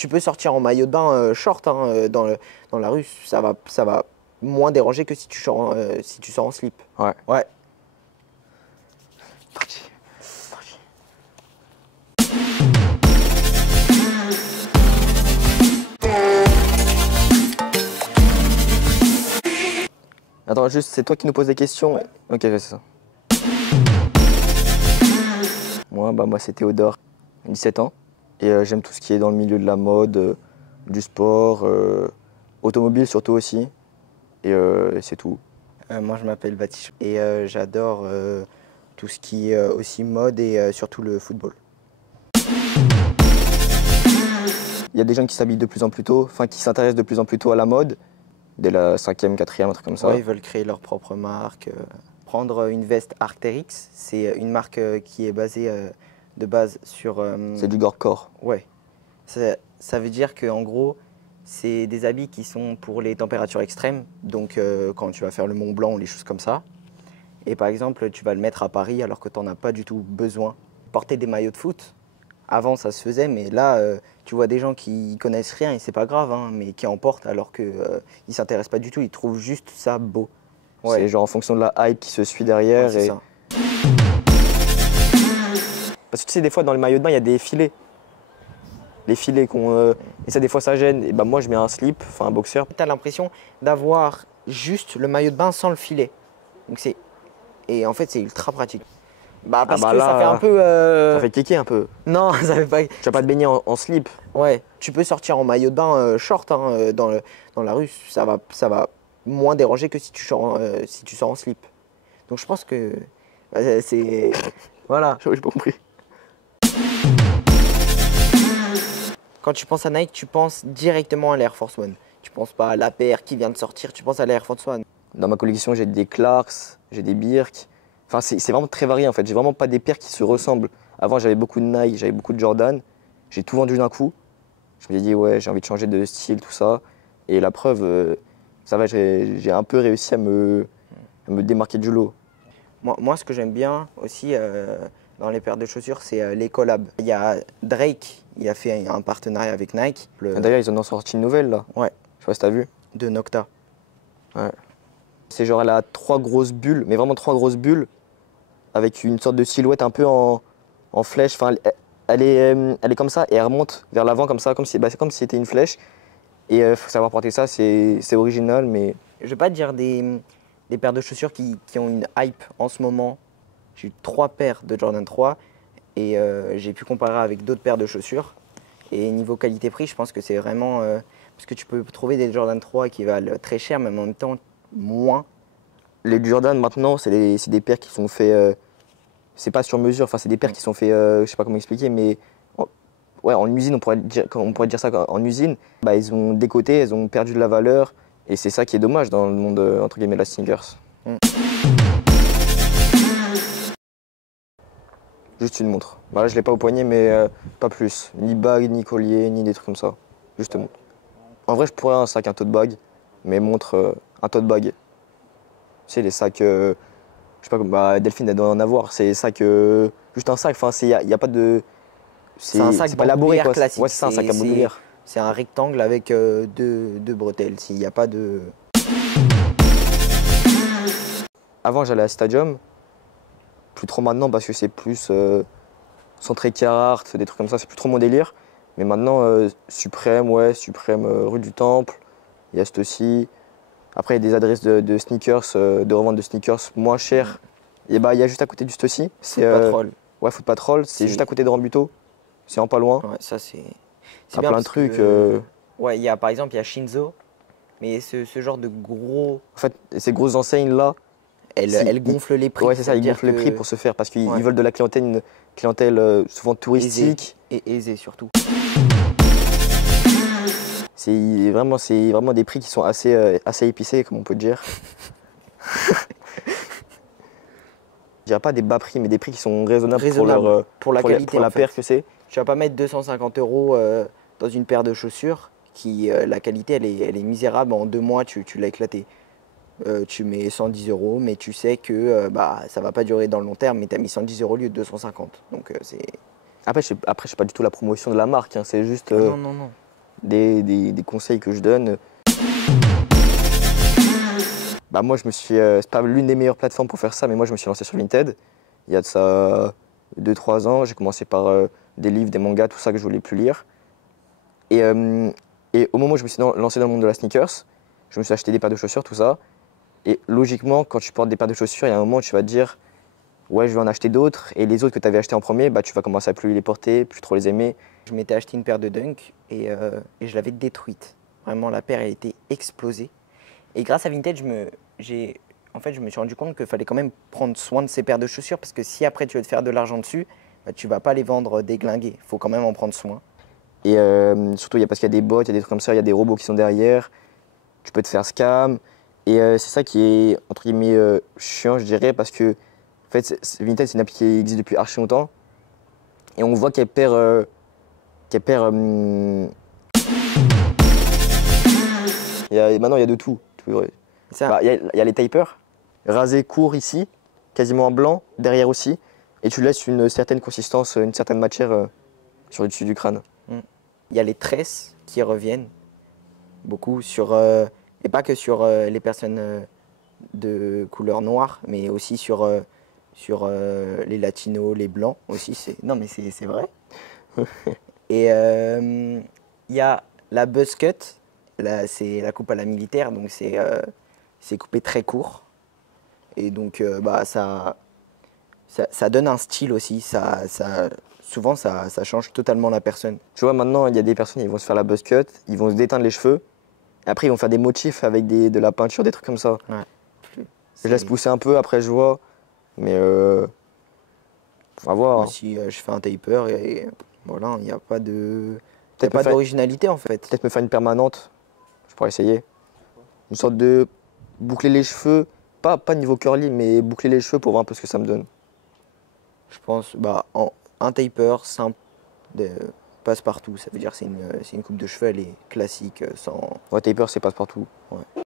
Tu peux sortir en maillot de bain short hein, dans la rue, ça va moins déranger que si tu sors en slip. Ouais. Ouais. Parti. Attends, juste, c'est toi qui nous poses des questions? Ouais. Ok, c'est ça. Moi c'est Théodore, 17 ans. Et j'aime tout ce qui est dans le milieu de la mode, du sport, automobile surtout aussi. Et c'est tout. Moi, je m'appelle Baptiste et j'adore tout ce qui est aussi mode et surtout le football. Il y a des gens qui s'habillent de plus en plus tôt, enfin qui s'intéressent de plus en plus tôt à la mode, dès la 5e, 4e, un truc comme ça. Ouais, ils veulent créer leur propre marque. Prendre une veste Arc'teryx, c'est une marque qui est basée de base sur... C'est du gore-core. Ouais. Ça veut dire qu'en gros, c'est des habits qui sont pour les températures extrêmes. Donc quand tu vas faire le Mont Blanc ou les choses comme ça. Et par exemple, tu vas le mettre à Paris alors que tu n'en as pas du tout besoin. Porter des maillots de foot, avant ça se faisait, mais là, tu vois des gens qui connaissent rien et c'est pas grave, hein, mais qui en portent alors qu'ils ne s'intéressent pas du tout, ils trouvent juste ça beau. Ouais. C'est genre en fonction de la hype qui se suit derrière. Ouais, c'est ça. Parce que tu sais, des fois dans les maillots de bain, il y a des filets. Les filets qu'on. Et ça, des fois, ça gêne. Et bah, moi, je mets un slip, enfin un boxer. Tu as l'impression d'avoir juste le maillot de bain sans le filet. Donc et en fait, c'est ultra pratique. Bah, parce que là, ça fait un peu. Ça fait kicker un peu. Non, ça fait pas. Tu vas pas te baigner en slip. Ouais, tu peux sortir en maillot de bain short hein, dans la rue, ça va moins déranger que si tu sors en slip. Donc je pense que bah, c'est. Voilà. J'ai pas compris. Quand tu penses à Nike, tu penses directement à l'Air Force One. Tu penses pas à la paire qui vient de sortir, tu penses à l'Air Force One. Dans ma collection, j'ai des Clarks, j'ai des Birk. Enfin, c'est vraiment très varié en fait. J'ai vraiment pas des paires qui se ressemblent. Avant, j'avais beaucoup de Nike, j'avais beaucoup de Jordan. J'ai tout vendu d'un coup. Je me suis dit, ouais, j'ai envie de changer de style, tout ça. Et la preuve, ça va, j'ai un peu réussi à me démarquer du lot. Moi, ce que j'aime bien aussi dans les paires de chaussures, c'est les collabs. Il y a Drake, il a fait un partenariat avec Nike. D'ailleurs, ils en ont sorti une nouvelle là. Ouais. Je sais pas si t'as vu. De Nocta. Ouais. C'est genre, elle a 3 grosses bulles, mais vraiment 3 grosses bulles, avec une sorte de silhouette un peu en flèche. Enfin, elle est comme ça et elle remonte vers l'avant comme ça, c'est comme si c'était une flèche. Et il faut savoir porter ça, c'est original, mais... Je vais pas te dire des paires de chaussures qui ont une hype en ce moment. J'ai eu 3 paires de Jordan 3 et j'ai pu comparer avec d'autres paires de chaussures. Et niveau qualité-prix, je pense que c'est vraiment... parce que tu peux trouver des Jordan 3 qui valent très cher, mais en même temps moins. Les Jordan maintenant, c'est des paires qui sont faits... c'est pas sur mesure, enfin c'est des paires qui sont faits, je sais pas comment expliquer, mais... Ouais, en usine, on pourrait dire ça en usine. Bah, ils ont décoté, elles ont perdu de la valeur. Et c'est ça qui est dommage dans le monde, entre guillemets, de la sneakers. Juste une montre. Bah, là, je l'ai pas au poignet, mais pas plus. Ni bague, ni collier, ni des trucs comme ça. Juste montre. En vrai, je pourrais un sac, un tote bag, mais montre, un tote bag. Tu sais, les sacs, je sais pas, bah, Delphine, elle doit en avoir. C'est des sacs, juste un sac, enfin, il n'y a pas de... C'est un sac pas élaboré, quoi. classique. Ouais, c'est ça, un sac à bandoulière. C'est un rectangle avec deux bretelles. S'il n'y a pas de... Avant, j'allais à Stadium. Plus trop maintenant parce que c'est plus centré Carhartt, des trucs comme ça. C'est plus trop mon délire. Mais maintenant, Suprême, ouais, Suprême rue du Temple. Il y a aussi. Après, il y a des adresses de sneakers, de revente de sneakers moins chères. Et bah, il y a juste à côté du Stussy. C'est Patrol. Ouais, Foot Patrol. C'est juste à côté de Rambuteau. C'est en pas loin. Ouais, ça c'est. C'est plein de trucs. Ouais, il y a par exemple, il y a Shinzo, mais ce genre de gros. En fait, ces grosses enseignes là. Elles gonflent les prix. Ouais, c'est ça, ils gonflent les prix pour se faire parce qu'ils veulent de la clientèle, une clientèle souvent touristique. Et aisée surtout. C'est vraiment des prix qui sont assez épicés, comme on peut dire. Je dirais pas des bas prix, mais des prix qui sont raisonnables pour la qualité. Pour la paire que c'est. Tu vas pas mettre 250 € dans une paire de chaussures qui, la qualité, elle est misérable. En 2 mois, tu l'as éclaté. Tu mets 110 €, mais tu sais que bah, ça va pas durer dans le long terme, mais tu as mis 110 € au lieu de 250. Donc c'est... Après, je sais pas du tout la promotion de la marque, hein, c'est juste... Non. des conseils que je donne. Bah moi, c'est pas l'une des meilleures plateformes pour faire ça, mais moi, je me suis lancé sur Vinted. Il y a de ça 2-3 ans. J'ai commencé par des livres, des mangas, tout ça que je voulais plus lire. Et, et au moment où je me suis lancé dans le monde de la sneakers, je me suis acheté des paires de chaussures, tout ça. Et logiquement, quand tu portes des paires de chaussures, il y a un moment où tu vas te dire ouais, je vais en acheter d'autres. Et les autres que tu avais achetés en premier, bah, tu vas commencer à plus les porter, plus trop les aimer. Je m'étais acheté une paire de Dunk et je l'avais détruite. Vraiment, la paire a été explosée. Et grâce à Vinted, je me suis rendu compte qu'il fallait quand même prendre soin de ces paires de chaussures parce que si après tu veux te faire de l'argent dessus, bah, tu vas pas les vendre déglinguées. Il faut quand même en prendre soin. Et surtout, parce qu'il y a des bots, il y a des trucs comme ça, il y a des robots qui sont derrière. Tu peux te faire scam. Et c'est ça qui est, entre guillemets, chiant, je dirais, parce que en fait, Vinted, c'est une appli qui existe depuis archi longtemps. Et on voit qu'elle perd. Maintenant, il y a de tout. Ça, Bah, il y a les tapers, rasés courts ici, quasiment en blanc, derrière aussi. Et tu laisses une certaine consistance, une certaine matière sur le dessus du crâne. il y a les tresses qui reviennent beaucoup et pas que sur les personnes de couleur noire, mais aussi sur les latinos, les blancs aussi. Non, mais c'est vrai. Et il y a la buzz cut, là, c'est la coupe à la militaire, donc c'est coupé très court. Et donc bah, ça donne un style aussi. Souvent, ça change totalement la personne. Tu vois, maintenant, il y a des personnes, ils vont se faire la buzz cut, ils vont se déteindre les cheveux. Et après, ils vont faire des motifs avec de la peinture, des trucs comme ça. Ouais. Je laisse pousser un peu, après je vois. Mais on va voir. Moi, si je fais un taper et voilà, il n'y a pas Peut-être me faire- d'originalité en fait. peut-être me faire une permanente. Je pourrais essayer. Une sorte de boucler les cheveux. Pas niveau curly, mais boucler les cheveux pour voir un peu ce que ça me donne. Je pense, un taper simple, passe-partout. Ça veut dire que c'est une coupe de cheveux, elle est classique, sans. Ouais, taper, c'est passe partout. Ouais.